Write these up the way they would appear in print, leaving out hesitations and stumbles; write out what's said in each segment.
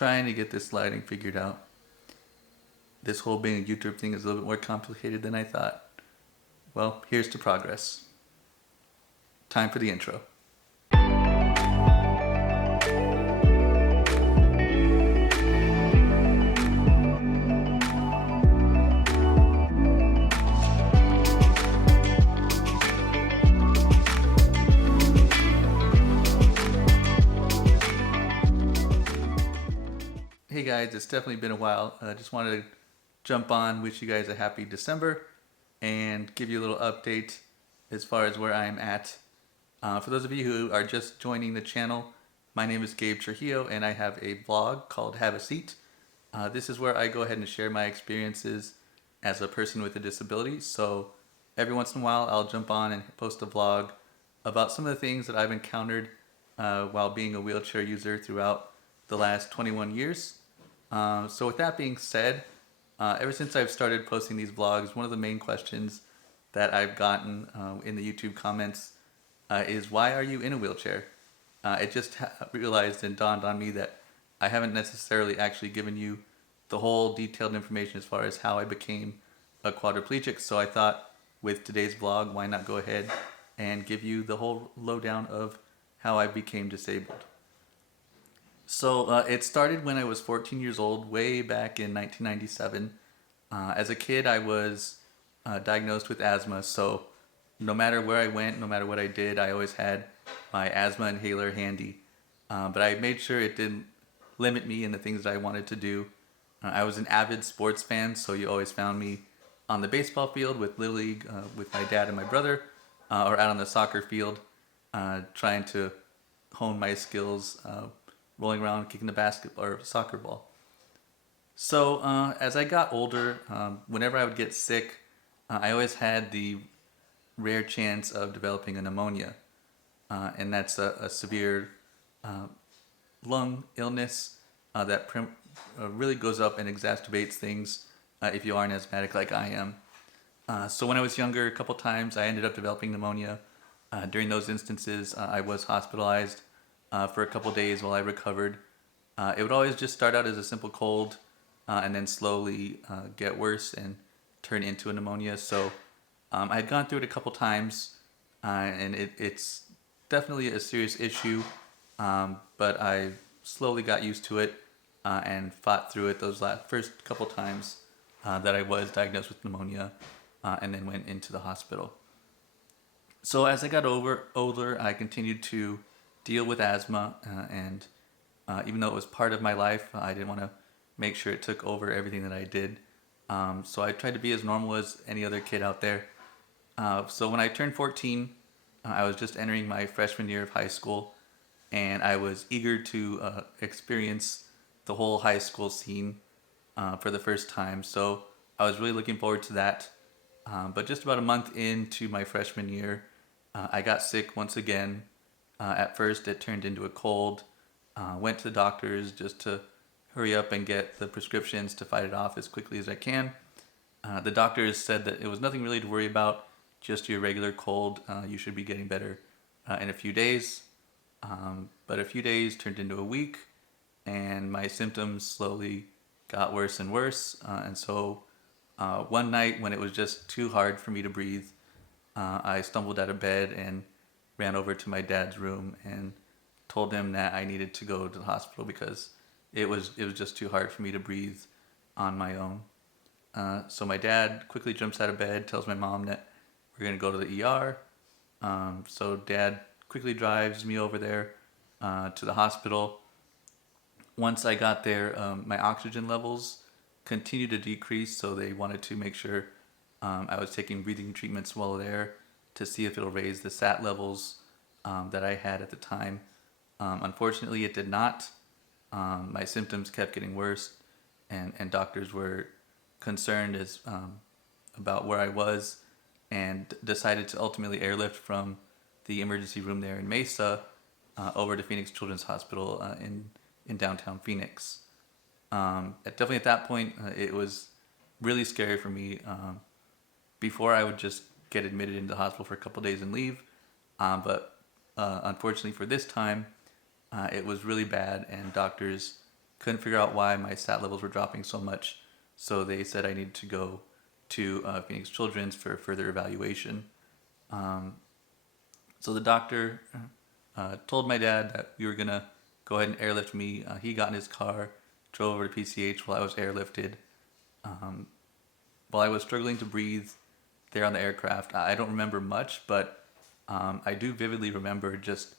trying to get this lighting figured out. This whole being a YouTuber thing is a little bit more complicated than I thought. Well, here's to progress. Time for the intro. Hey guys, it's definitely been a while. I just wanted to jump on, wish you guys a happy December, and give you a little update as far as where I'm at. For those of you who are just joining the channel, my name is Gabe Trujillo, and I have a vlog called Have a Seat. This is where I go ahead and share my experiences as a person with a disability. So every once in a while, I'll jump on and post a vlog about some of the things that I've encountered while being a wheelchair user throughout the last 21 years. So with that being said, ever since I've started posting these vlogs, one of the main questions that I've gotten in the YouTube comments is, why are you in a wheelchair? It just realized and dawned on me that I haven't necessarily actually given you the whole detailed information as far as how I became a quadriplegic. So I thought with today's vlog, why not go ahead and give you the whole lowdown of how I became disabled. So it started when I was 14 years old, way back in 1997. As a kid, I was diagnosed with asthma, so no matter where I went, no matter what I did, I always had my asthma inhaler handy. But I made sure it didn't limit me in the things that I wanted to do. I was an avid sports fan, so you always found me on the baseball field with Little League with my dad and my brother, or out on the soccer field trying to hone my skills, rolling around, kicking the basketball or soccer ball. So as I got older, whenever I would get sick, I always had the rare chance of developing a pneumonia. And that's a severe lung illness that really goes up and exacerbates things if you are an asthmatic like I am. So when I was younger, a couple times I ended up developing pneumonia. During those instances, I was hospitalized for a couple days while I recovered. It would always just start out as a simple cold and then slowly get worse and turn into a pneumonia. So I had gone through it a couple times and it's definitely a serious issue, but I slowly got used to it and fought through it those first couple times that I was diagnosed with pneumonia and then went into the hospital. So as I got older, I continued to deal with asthma, and even though it was part of my life, I didn't want to make sure it took over everything that I did. So I tried to be as normal as any other kid out there. So when I turned 14, I was just entering my freshman year of high school, and I was eager to experience the whole high school scene for the first time. So I was really looking forward to that. But just about a month into my freshman year, I got sick once again. At first, it turned into a cold. Went to the doctors just to hurry up and get the prescriptions to fight it off as quickly as I can. The doctors said that it was nothing really to worry about, just your regular cold. You should be getting better in a few days. But a few days turned into a week, and my symptoms slowly got worse and worse. And so one night when it was just too hard for me to breathe, I stumbled out of bed and ran over to my dad's room and told him that I needed to go to the hospital because it was just too hard for me to breathe on my own. So my dad quickly jumps out of bed, tells my mom that we're going to go to the ER. So dad quickly drives me over there to the hospital. Once I got there, my oxygen levels continued to decrease, so they wanted to make sure I was taking breathing treatments while there to see if it'll raise the SAT levels that I had at the time. Unfortunately, it did not. My symptoms kept getting worse, and doctors were concerned about where I was, and decided to ultimately airlift from the emergency room there in Mesa over to Phoenix Children's Hospital in downtown Phoenix. Definitely at that point, it was really scary for me. Before, I would just get admitted into the hospital for a couple days and leave. But unfortunately for this time, it was really bad, and doctors couldn't figure out why my sat levels were dropping so much. So they said I needed to go to Phoenix Children's for further evaluation. So the doctor told my dad that we were gonna go ahead and airlift me. He got in his car, drove over to PCH while I was airlifted. Um, while I was struggling to breathe there on the aircraft, I don't remember much, but I do vividly remember just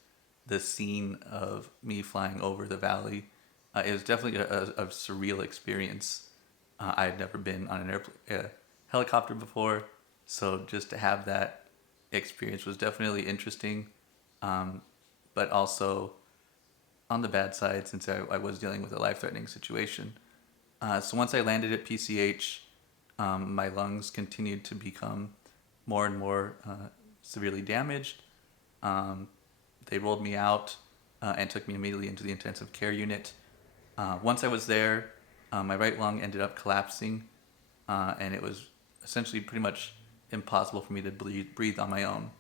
the scene of me flying over the valley. It was definitely a surreal experience. I had never been on a helicopter before, so just to have that experience was definitely interesting, but also on the bad side since I was dealing with a life-threatening situation. So once I landed at PCH, my lungs continued to become more and more severely damaged. They rolled me out and took me immediately into the intensive care unit. Once I was there, my right lung ended up collapsing, and it was essentially pretty much impossible for me to breathe on my own.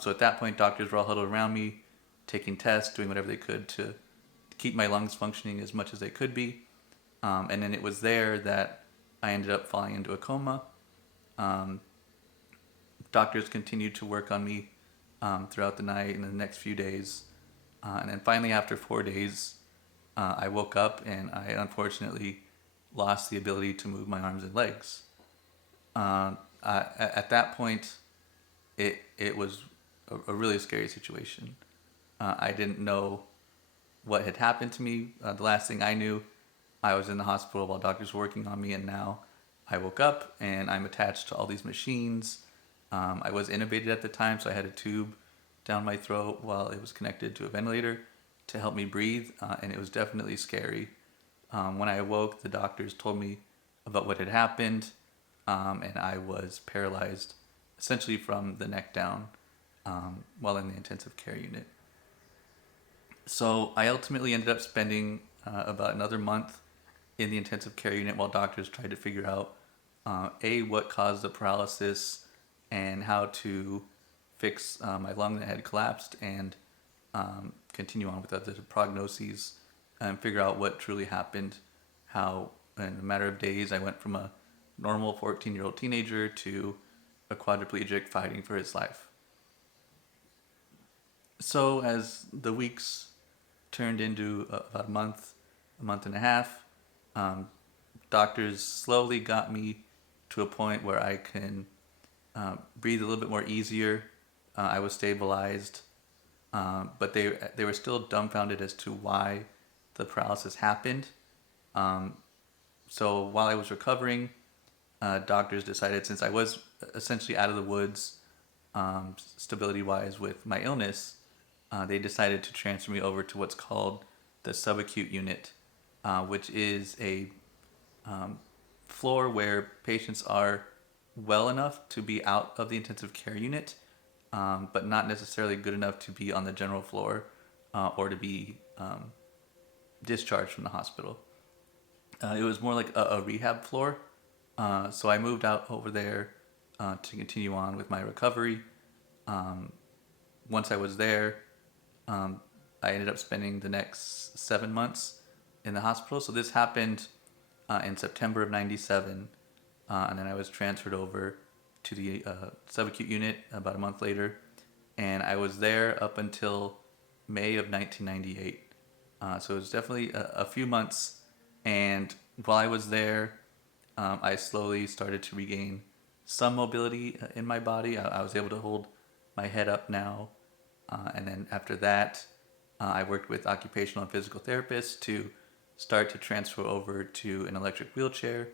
So at that point, doctors were all huddled around me, taking tests, doing whatever they could to keep my lungs functioning as much as they could be. And then it was there that I ended up falling into a coma. Doctors continued to work on me throughout the night and the next few days. And then finally, after 4 days, I woke up and I unfortunately lost the ability to move my arms and legs. At that point, it was a really scary situation. I didn't know what had happened to me. The last thing I knew, I was in the hospital while doctors were working on me, and now I woke up and I'm attached to all these machines. I was intubated at the time, so I had a tube down my throat while it was connected to a ventilator to help me breathe, and it was definitely scary. When I awoke, the doctors told me about what had happened, and I was paralyzed essentially from the neck down while in the intensive care unit. So I ultimately ended up spending about another month in the intensive care unit while doctors tried to figure out what caused the paralysis and how to fix my lung that had collapsed and continue on with other prognoses and figure out what truly happened. How in a matter of days I went from a normal 14-year-old teenager to a quadriplegic fighting for his life. So as the weeks turned into about a month and a half, doctors slowly got me to a point where I can breathe a little bit more easier. I was stabilized, but they were still dumbfounded as to why the paralysis happened. So while I was recovering, doctors decided, since I was essentially out of the woods, stability-wise with my illness, they decided to transfer me over to what's called the subacute unit, which is a floor where patients are well enough to be out of the intensive care unit, but not necessarily good enough to be on the general floor or to be discharged from the hospital. It was more like a rehab floor, so I moved out over there to continue on with my recovery. Once I was there, I ended up spending the next 7 months in the hospital. So this happened in September of '97, and then I was transferred over to the subacute unit about a month later, and I was there up until May of 1998. So it was definitely a few months, and while I was there, I slowly started to regain some mobility in my body. I was able to hold my head up now, and then after that, I worked with occupational and physical therapists to start to transfer over to an electric wheelchair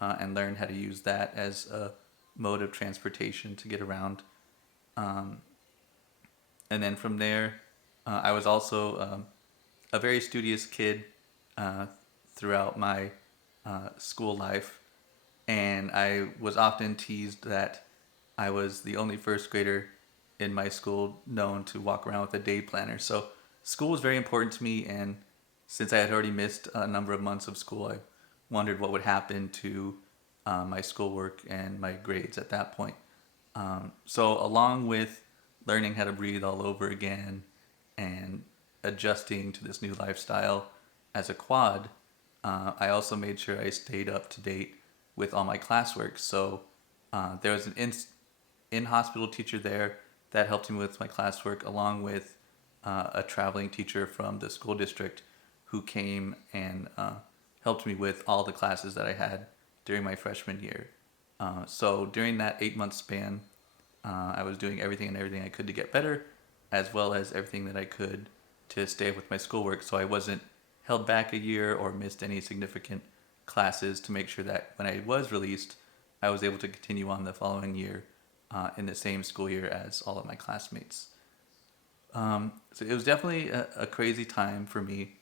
and learn how to use that as a mode of transportation to get around. And then from there, I was also a very studious kid throughout my school life, and I was often teased that I was the only first grader in my school known to walk around with a day planner. So school was very important to me, and since I had already missed a number of months of school, I wondered what would happen to my schoolwork and my grades at that point. So along with learning how to breathe all over again and adjusting to this new lifestyle, as a quad, I also made sure I stayed up to date with all my classwork. So there was an in-hospital teacher there that helped me with my classwork, along with a traveling teacher from the school district who came and helped me with all the classes that I had during my freshman year. So during that 8 month span, I was doing everything I could to get better, as well as everything that I could to stay up with my schoolwork, so I wasn't held back a year or missed any significant classes, to make sure that when I was released, I was able to continue on the following year in the same school year as all of my classmates. So it was definitely a crazy time for me.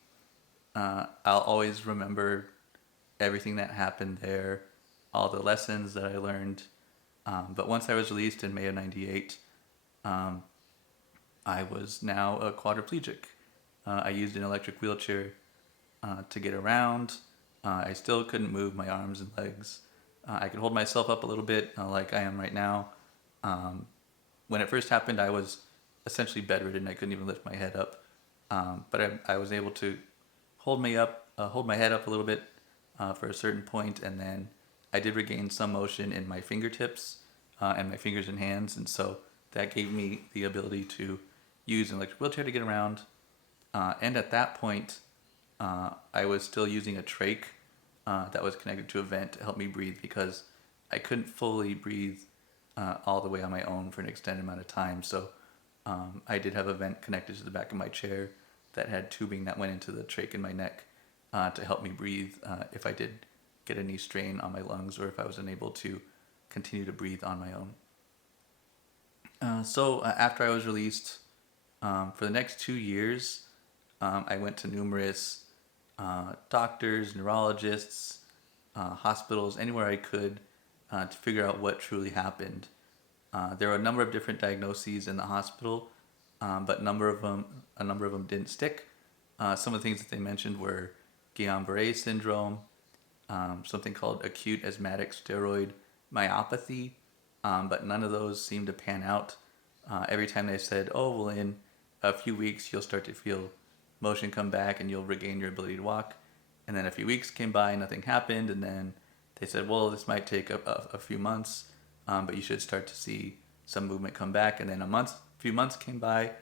I'll always remember everything that happened there, all the lessons that I learned. But once I was released in May of '98, I was now a quadriplegic. I used an electric wheelchair to get around. I still couldn't move my arms and legs. I could hold myself up a little bit, like I am right now. When it first happened, I was essentially bedridden. I couldn't even lift my head up. But I was able to hold my head up a little bit for a certain point, and then I did regain some motion in my fingertips and my fingers and hands, and so that gave me the ability to use an electric wheelchair to get around. And at that point, I was still using a trach that was connected to a vent to help me breathe, because I couldn't fully breathe all the way on my own for an extended amount of time. So I did have a vent connected to the back of my chair that had tubing that went into the trach in my neck to help me breathe if I did get any strain on my lungs, or if I was unable to continue to breathe on my own. So after I was released, for the next 2 years, I went to numerous doctors, neurologists, hospitals, anywhere I could to figure out what truly happened. There were a number of different diagnoses in the hospital, but a number of them didn't stick. Some of the things that they mentioned were Guillain-Barré syndrome, something called acute asthmatic steroid myopathy, but none of those seemed to pan out. Every time they said, "Oh, well, in a few weeks you'll start to feel motion come back and you'll regain your ability to walk," and then a few weeks came by, nothing happened, and then they said, "Well, this might take a few months, but you should start to see some movement come back," and then few months came by,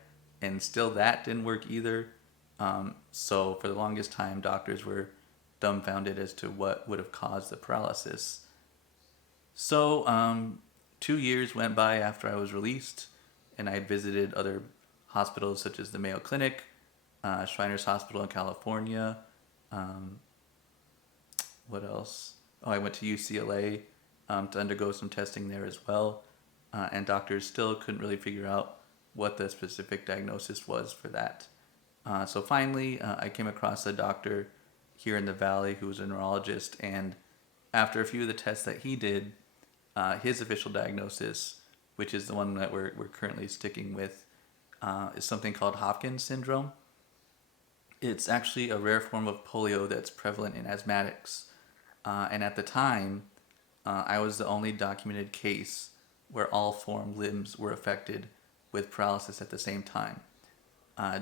and still that didn't work either. So for the longest time, doctors were dumbfounded as to what would have caused the paralysis. So 2 years went by after I was released, and I had visited other hospitals such as the Mayo Clinic, Shriners Hospital in California. What else? Oh, I went to UCLA to undergo some testing there as well, and doctors still couldn't really figure out what the specific diagnosis was for that. So finally, I came across a doctor here in the Valley who was a neurologist, and after a few of the tests that he did, his official diagnosis, which is the one that we're currently sticking with, is something called Hopkins Syndrome. It's actually a rare form of polio that's prevalent in asthmatics. And at the time, I was the only documented case where all four limbs were affected with paralysis at the same time.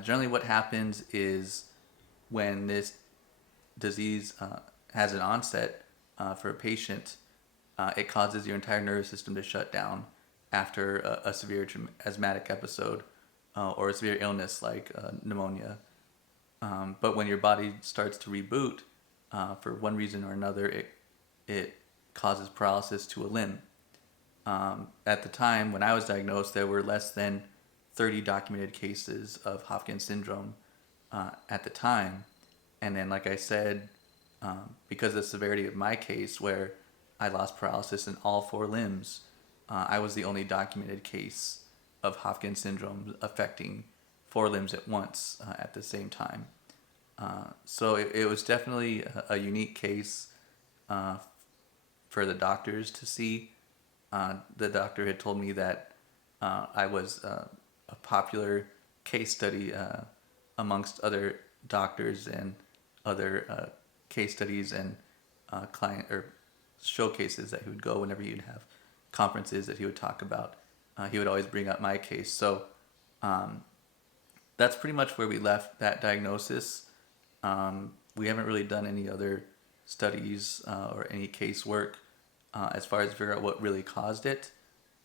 Generally what happens is when this disease has an onset for a patient, it causes your entire nervous system to shut down after a severe asthmatic episode or a severe illness like pneumonia. But when your body starts to reboot, for one reason or another, it causes paralysis to a limb. At the time when I was diagnosed, there were less than 30 documented cases of Hopkins syndrome at the time. And then, like I said, because of the severity of my case, where I lost paralysis in all four limbs, I was the only documented case of Hopkins syndrome affecting four limbs at once at the same time. So it was definitely a unique case for the doctors to see. The doctor had told me that I was a popular case study amongst other doctors and other case studies and client or showcases that he would go whenever he'd have conferences that he would talk about. He would always bring up my case. So that's pretty much where we left that diagnosis. we haven't really done any other studies or any casework as far as figure out what really caused it.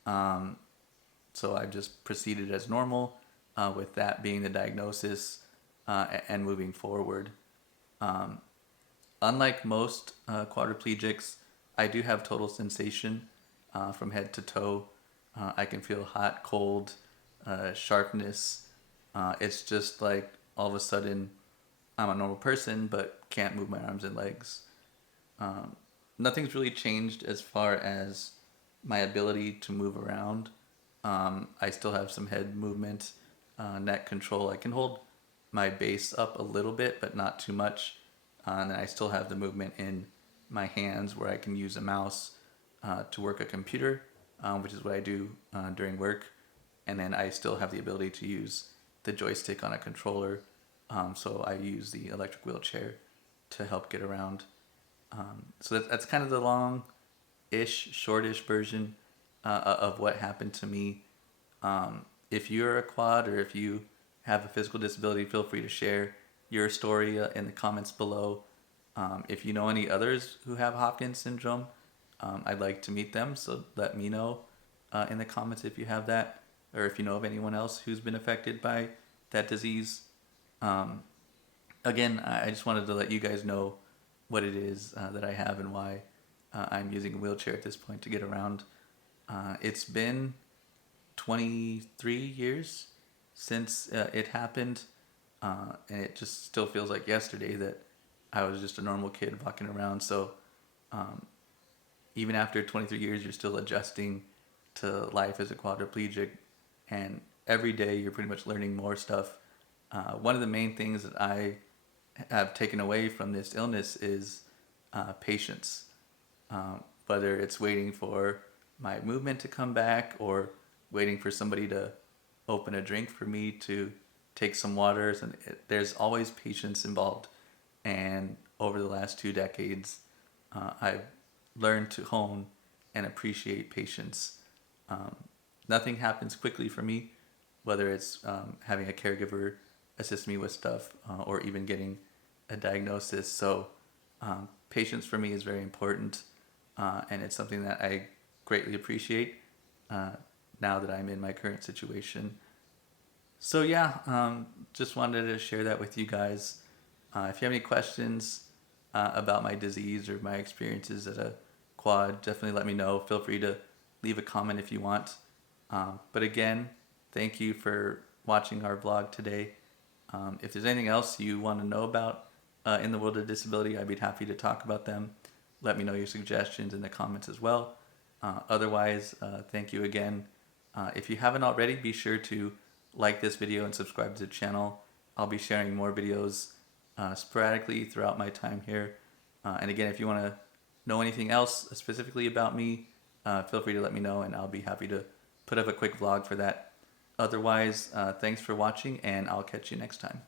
So I've just proceeded as normal with that being the diagnosis and moving forward. Unlike most quadriplegics, I do have total sensation from head to toe. I can feel hot, cold, sharpness. It's just like all of a sudden I'm a normal person but can't move my arms and legs. Nothing's really changed as far as my ability to move around. I still have some head movement, neck control. I can hold my base up a little bit, but not too much. And then I still have the movement in my hands where I can use a mouse to work a computer, which is what I do during work. And then I still have the ability to use the joystick on a controller. So I use the electric wheelchair to help get around. So that's kind of the long-ish, shortish version of what happened to me. If you're a quad or if you have a physical disability, feel free to share your story in the comments below. If you know any others who have Hopkins Syndrome, I'd like to meet them, so let me know in the comments if you have that, or if you know of anyone else who's been affected by that disease. Again, I just wanted to let you guys know what it is that I have and why I'm using a wheelchair at this point to get around. It's been 23 years since it happened, and it just still feels like yesterday that I was just a normal kid walking around. So even after 23 years, you're still adjusting to life as a quadriplegic, and every day you're pretty much learning more stuff. One of the main things that I have taken away from this illness is patience. Whether it's waiting for my movement to come back or waiting for somebody to open a drink for me to take some waters, and there's always patience involved. And over the last 2 decades, I've learned to hone and appreciate patience. Nothing happens quickly for me, whether it's having a caregiver assist me with stuff or even getting a diagnosis. So patience for me is very important, and it's something that I greatly appreciate now that I'm in my current situation. So yeah, just wanted to share that with you guys. If you have any questions about my disease or my experiences as a quad, definitely let me know. Feel free to leave a comment if you want. But again, thank you for watching our vlog today. If there's anything else you want to know about in the world of disability, I'd be happy to talk about them. Let me know your suggestions in the comments as well. Otherwise, thank you again. If you haven't already, be sure to like this video and subscribe to the channel. I'll be sharing more videos sporadically throughout my time here. And again, if you want to know anything else specifically about me, feel free to let me know, and I'll be happy to put up a quick vlog for that. Otherwise, thanks for watching, and I'll catch you next time.